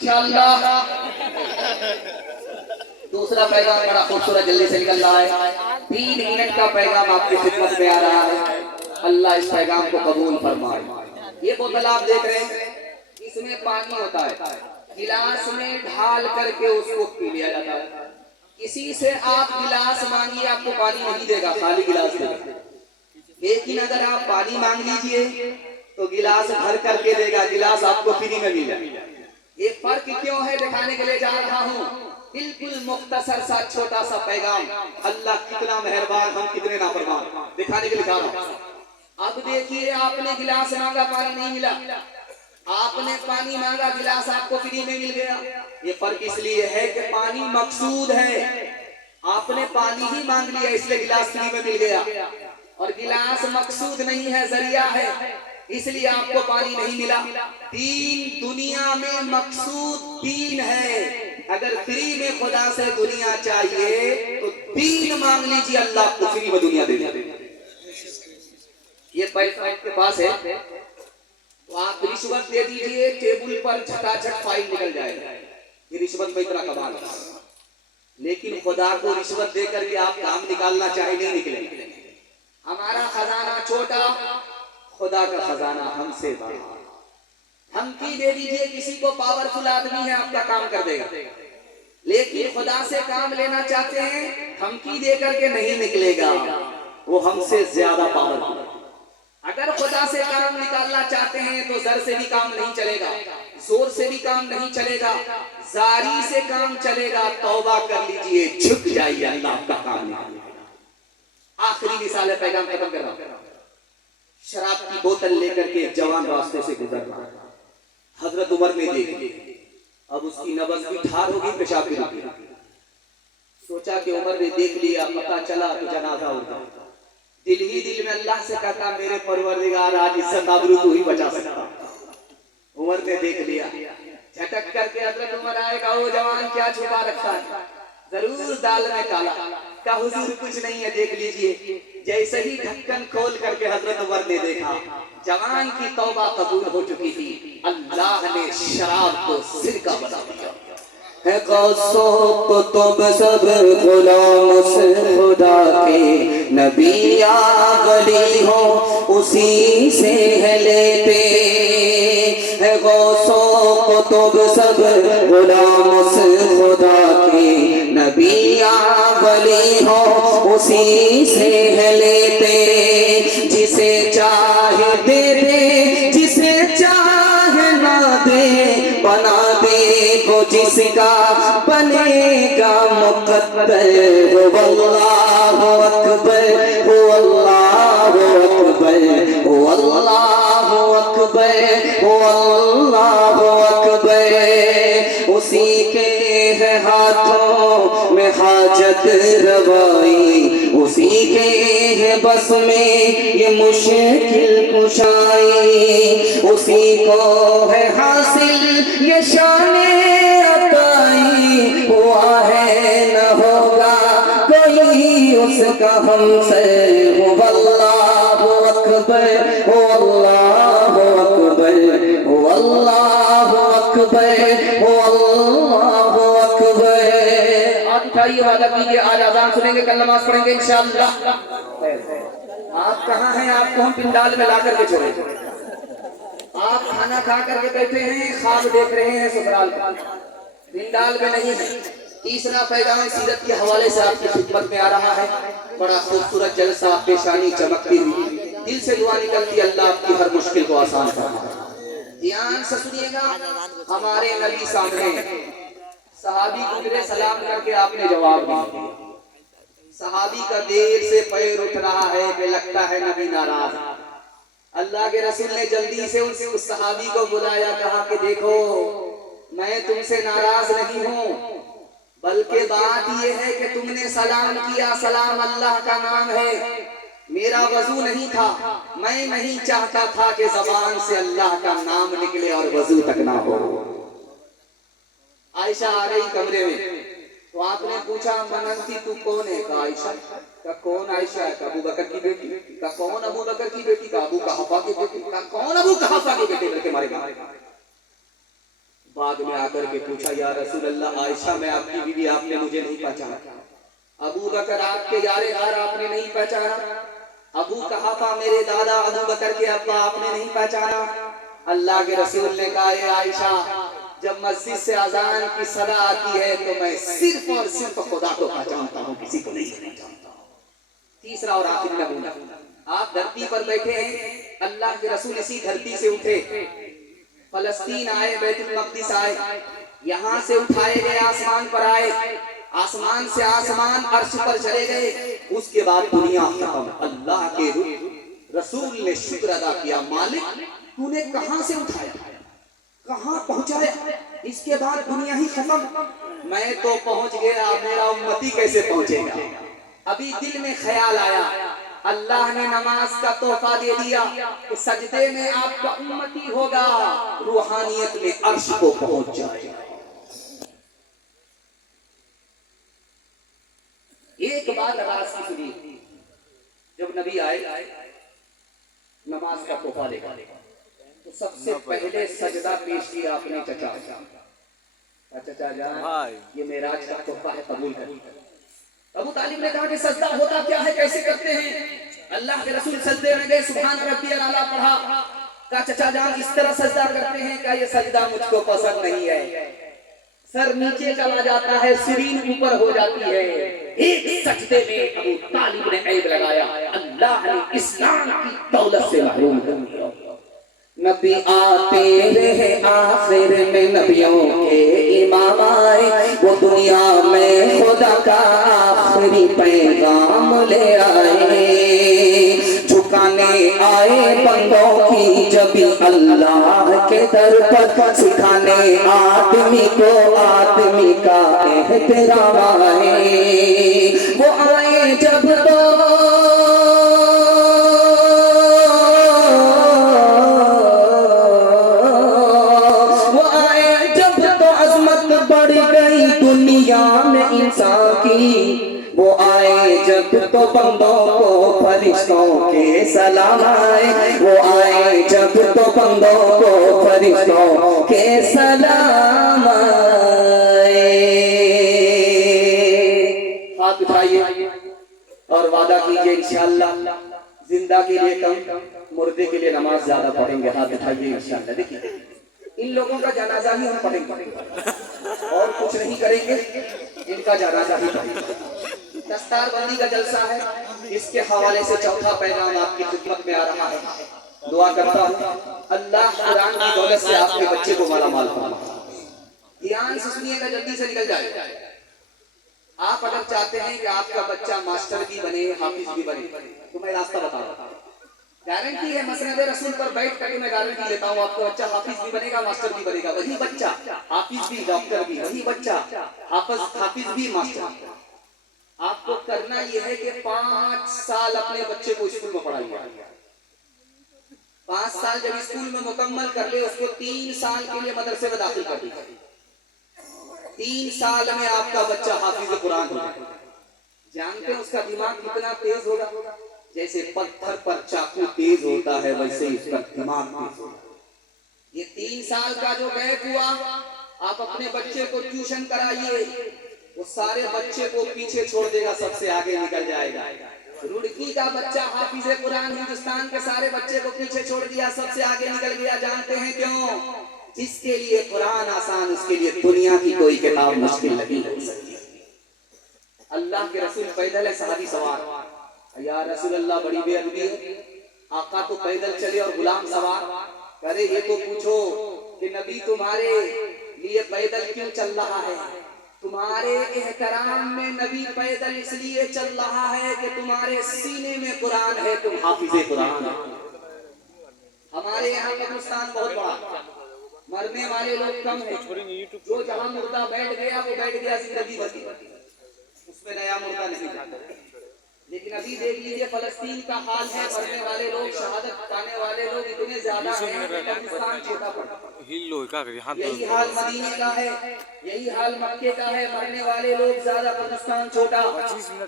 इंशाअल्लाह। दूसरा पैगाम बड़ा खूबसूरत जल्दी से निकल रहा है। 3 मिनट का पैगाम आपकी खिदमत में आ रहा है। अल्लाह इस पैगाम को कबूल फरमाए। ये बोतल आप देख रहे हैं, इसमें पानी होता है, गिलास में ढाल करके उसको पी लिया जाता है। किसी से आप गिलास मांगिए, आपको पानी नहीं देगा, खाली गिलास देगा। लेकिन अगर आप पानी मांग लीजिए तो गिलास भर करके देगा, गिलास आपको फ्री में मिलेगा। ये फर्क क्यों है दिखाने के लिए जा रहा हूँ। बिल्कुल मुख्तसर सा छोटा सा पैगाम, अल्लाह कितना मेहरबान, हम कितने नाफरमान, दिखाने के लिए जा रहा हूँ। अब देखिए, आपने गिलास मांगा, पानी नहीं मिला। आपने पानी मांगा, गिलास आपको फ्री में मिल गया। ये फर्क इसलिए है कि पानी मकसूद है, आपने पानी ही मांग लिया इसलिए गिलास फ्री में मिल गया, और गिलास मकसूद नहीं है, जरिया है, इसलिए आपको पानी नहीं मिला। दीन दुनिया में मकसूद दीन है। अगर फ्री में खुदा से दुनिया चाहिए तो दीन मांग लीजिए, अल्लाह आपको फ्री में दुनिया दे देगा। ये पैसा आपके पास है तो आप रिश्वत दे दीजिए, टेबल पर झटाझट फाइल निकल जाएगा। ये रिश्वत में इतना कमाल है। लेकिन खुदा को रिश्वत दे करके आप काम निकालना चाहे, नहीं निकलेंगे। हमारा खजाना छोटा, खुदा का खजाना हमसे बड़ा। धमकी दे दीजिए, किसी को पावरफुल आदमी है, आपका काम कर देगा। लेकिन खुदा से काम लेना चाहते हैं, धमकी दे करके नहीं निकलेगा, वो हमसे ज्यादा पावरफुल। अगर खुदा से काम निकालना चाहते हैं तो जर से भी काम नहीं चलेगा, जोर से भी काम नहीं चलेगा, जारी से काम चलेगा। तौबा कर लीजिए, झुक जाइए, अल्लाह आपका काम निकालेगा। आखिरी मिसाल है, पैगाम खत्म कर रहा हूं। शराब की बोतल लेकर के एक जवान रास्ते से गुजर रहा है। हजरत उमर ने देखी, अब उसकी नब्ज भी ठार होगी, पेशाब भी रुकी। सोचा कि उमर ने देख लिया, पता चला तो जनाजा उठा। दिल ही दिल में अल्लाह से कहता, मेरे परवरदिगार, आज इज्जत आबरू तू ही बचा सकता। उमर ने देख लिया, झटक करके हजरत उमर आएगा, वो जवान क्या छुपा रखा है, जरूर दाल में काला का, हुजूर कुछ नहीं है, देख लीजिए। जैसे ही ढक्कन खोल करके हजरत उमर ने देखा, जवान की तौबा कबूल हो चुकी थी। अल्लाह ने शराब को सिरका बना दिया। है कौसों को तुम सब गुलाम से खुदा के, नबी वली हो उसी से है लेते। है गौसों को तुम सब गुलाम से खुदा के, नबी वली हो उसी से है लेते। जिसे चाहे दे दे, जिसे चाहे ना दे, बना दे वो जिसका बनेगा मुकद्दर। हो अल्लाहु अकबर, हो अल्लाहु अकबर, हो अल्लाहु अकबर, हो अल्लाहु अकबर। उसी के है हाथों में हाजत रवाई, उसी के है बस में ये मुश्किल कुशाई। उसी को है हासिल ये शाने अताई, हुआ है न होगा कोई उसका हमसे। हो अल्लाहु अकबर, हो अल्लाहु अकबर, हो अल्लाहु अकबर, हो अल्लाहु अकबर। हाथ उठाइए, वादा कीजिए, आज अज़ान सुनेंगे, कल नमाज पढ़ेंगे इंशाअल्लाह। आप कहाँ हैं? आपको हम पिंडाल में ला करके छोड़ेंगे। आप खाना खा करके बैठे हैं, ख्वाब देख रहे हैं ससुराल का, पिंडाल में नहीं है। तीसरा पैगाम सीरत के हवाले से आपकी खिदमत में आ रहा है। बड़ा खूबसूरत जलसा, पेशानी चमकती हुई, दिल से दुआ निकलती, अल्लाह आपकी हर मुश्किल को आसान फरमाए। ध्यान से सुनिएगा, हमारे नबी सामने सहाबी गुजरे, सलाम करके आपने जवाब दिया। सहाबी का देर से पैर उठ रहा है कि लगता है नबी नाराज। अल्लाह के रसूल ने जल्दी से उस सहाबी को बुलाया, कहा कि देखो, मैं तुमसे नाराज नहीं हूँ, बल्कि बात यह है कि तुमने सलाम किया, सलाम अल्लाह का नाम है, मेरा वजू नहीं था, मैं नहीं चाहता था कि जबान से अल्लाह का नाम निकले और वजू तक ना हो। आयशा आ गई कमरे में, तो आपने पूछा, मनंती तू कौन है? का आयशा का। कौन आयशा है? अबू बकर की बेटी का। कौन अबू बकर की बेटी का? अबू कहाफा की बेटी का। कौन अबू कहाफा की बेटी? करके मारेगा। बाद में आकर के पूछा, या रसूल अल्लाह, आयशा मैं आपकी बीवी, आपने मुझे नहीं पहचाना। अबू बकर आपके यारे यार, आपने नहीं पहचाना। अबू कहाफा मेरे दादा अबू बकर के अब्बा, आपने नहीं पहचाना। अल्लाह के रसूल ने कहा, ये आयशा, जब मस्जिद से अजान की सदा आती है तो मैं सिर्फ और सिर्फ खुदा को पहचानता हूँ, किसी को नहीं जानता। तीसरा और आखिरी नमूना, आप धरती पर बैठे हैं, अल्लाह के रसूल इसी धरती से उठे, फलस्तीन आए, बैतुल मक़दिस आए, यहाँ से उठाए गए, आसमान पर आए, आसमान से आसमान अर्श पर चले गए। उसके बाद दुनिया खत्म। अल्लाह के रसूल ने शुक्र अदा किया, मालिक तूने कहां से उठाया, कहां पहुंचाया, इसके बाद दुनिया ही खत्म। मैं तो पहुंच गया, मेरा उम्मती कैसे पहुंचेगा। अभी दिल में ख्याल आया, अल्लाह ने नमाज का तोहफा दे दिया कि सजदे में आपका उम्मती होगा, रूहानियत में अर्श को पहुंच जाएगा। एक बात आवाज की सुनी, जब नबी आए नमाज का तोहफा लेकर, तो सबसे पहले सजदा पेश किया अपने चचा जान, ये मेराज का तोहफा है, कबूल कर। अबू तालिब ने कहा कि सजदा होता क्या है, कैसे करते हैं। अल्लाह के रसूल सजदे में गए, सुभान रब्बियल आला पढ़ा। कहा चचा जान इस तरह सजदा करते हैं, क्या ये सजदा मुझको पसंद नहीं है। सर नीचे चला जाता है, सिरीन ऊपर हो जाती है। एक सजदे में अबू तालिब ने ऐब लगाया, अल्लाह ने इस्लाम की दौलत से महरूम कर दिया। नबी आते रहे, आखिर में नबियों के इमाम आए, वो दुनिया में खुदा का आखिरी पैगाम ले आए। झुकाने आए बंदों की जबी अल्लाह के दर पर, सिखाने आदमी को आदमी का एहतराम आए। वो आए जब तो दुनिया में इंसान की, वो आए जब तो बंदों को फरिश्तों के सलाम आए। वो आए जब तो बंदों को फरिश्तों के सलाम आए। हाथ उठाइए और वादा कीजिए, इंशाअल्लाह जिंदा के लिए कम, मुर्दे के लिए नमाज ज्यादा पढ़ेंगे। हाथ उठाइए इंशाअल्लाह। देखिए इन लोगों का जनाजा ही हम पढ़ेंगे और कुछ नहीं करेंगे, इनका जनाजा ही पढ़ेंगे। दस्तारबंदी का जलसा है, इसके हवाले से चौथा पैगाम आपकी खिदमत में आ रहा है। दुआ करता हूँ अल्लाह कुरान की दौलत से आपके बच्चे को मालामाल फरमाए। ध्यान से सुनिएगा, जल्दी से निकल जाए। आप अगर चाहते हैं कि आपका बच्चा मास्टर भी बने, हाफिज भी बने, तो मैं रास्ता बता रहा हूँ। गारंटी है, मसनद रसूल पर बैठ कर मैं गारंटी लेता हूँ, आपका बच्चा हाफिज भी बनेगा, मास्टर भी बनेगा। वही बच्चा हाफिज भी, डॉक्टर भी, वही बच्चा हाफिज भी, मास्टर। आपको करना यह है कि 5 साल अपने बच्चे को स्कूल में पढ़ाइए। 5 साल जब स्कूल में मुकम्मल कर ले, उसको 3 साल के लिए मदरसे में दाखिल कर दीजिए। 3 साल में आपका बच्चा हाफिज कुरान हो जाएगा। जानते हैं उसका दिमाग कितना तेज होगा। जैसे पत्थर पर चाकू तेज होता है, वैसे ही उसका दिमाग तेज होगा। ये 3 साल का जो गैप हुआ, आप अपने बच्चे को ट्यूशन कराइए, वो सारे बच्चे को पीछे छोड़ देगा, सबसे आगे निकल जाएगा। रुड़की का बच्चा हाफिज कुरान हिंदुस्तान के सारे बच्चे को पीछे छोड़ दिया, सबसे आगे निकल गया। जानते हैं क्यों? जिसके लिए कुरान आसान, उसके लिए दुनिया की कोई किताब मुश्किल नहीं हो सकती। अल्लाह के रसूल पैदल है, सहाबी सवार। या रसूल अल्लाह बड़ी बेअदबी है, आका तो पैदल चले और गुलाम सवार करे। ये तो पूछो कि नबी तुम्हारे लिए पैदल क्यों चल रहा है। तुम्हारे एहतराम में नबी पैदल इसलिए चल रहा है कि तुम्हारे सीने में कुरान है, तुम हाफिज कुरान हो। हमारे यहाँ हिंदुस्तान बहुत बड़ा, मरने वाले लोग कम है। जो जहाँ मुर्दा बैठ गया वो बैठ गया जिंदगी भर, उसमें नया मुर्दा नहीं जाता। लेकिन अभी देख लीजिए फलस्तीन का हाल है, मरने वाले लोग, शहादत पाने वाले लोग इतने ज्यादा हैं कि पाकिस्तान छोटा पड़ता। यही हाल मदीने का है, यही हाल मक्के का है, मरने वाले लोग ज्यादा, पाकिस्तान छोटा।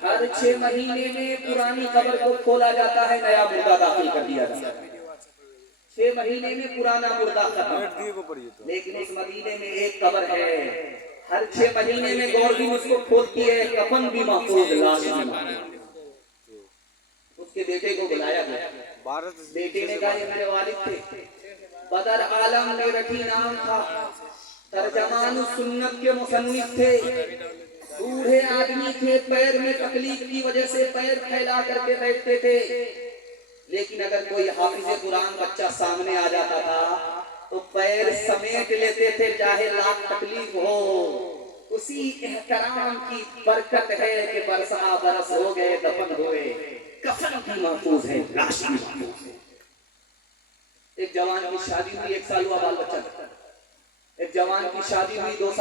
हर 6 महीने में पुरानी कब्र को खोला जाता है, नया मुर्दा दाखिल कर दिया जाता है। 6 महीने में पुराना मुर्दा खत्म। लेकिन उस मदीने में एक कब्र है, हर 6 महीने में गवर्नमेंट उसको खोदती है, कफन भी महफूज, लाश भी महफूज। उसके बेटे को बुलाया गया, बेटे ने कहा ये मेरे वालिद थे, बदर आलम मेरठी नाम था, तर्जमान सुन्नत के मुसन्निफ थे, बूढ़े आदमी थे, पैर में तकलीफ की वजह से पैर फैला करके बैठते थे। लेकिन अगर कोई हाफिज़े कुरान बच्चा सामने आ जाता था तो पैर समेट लेते थे, चाहे लाख तकलीफ हो। उसी एहतराम की बरकत है कि बरसा बरस हो गए, दफन हुए, कफन भी महफूज है, लाश भी महफूज है। एक जवान की शादी हुई, 1 साल हुआ बाल बच्चा। एक जवान की शादी हुई, 2 साल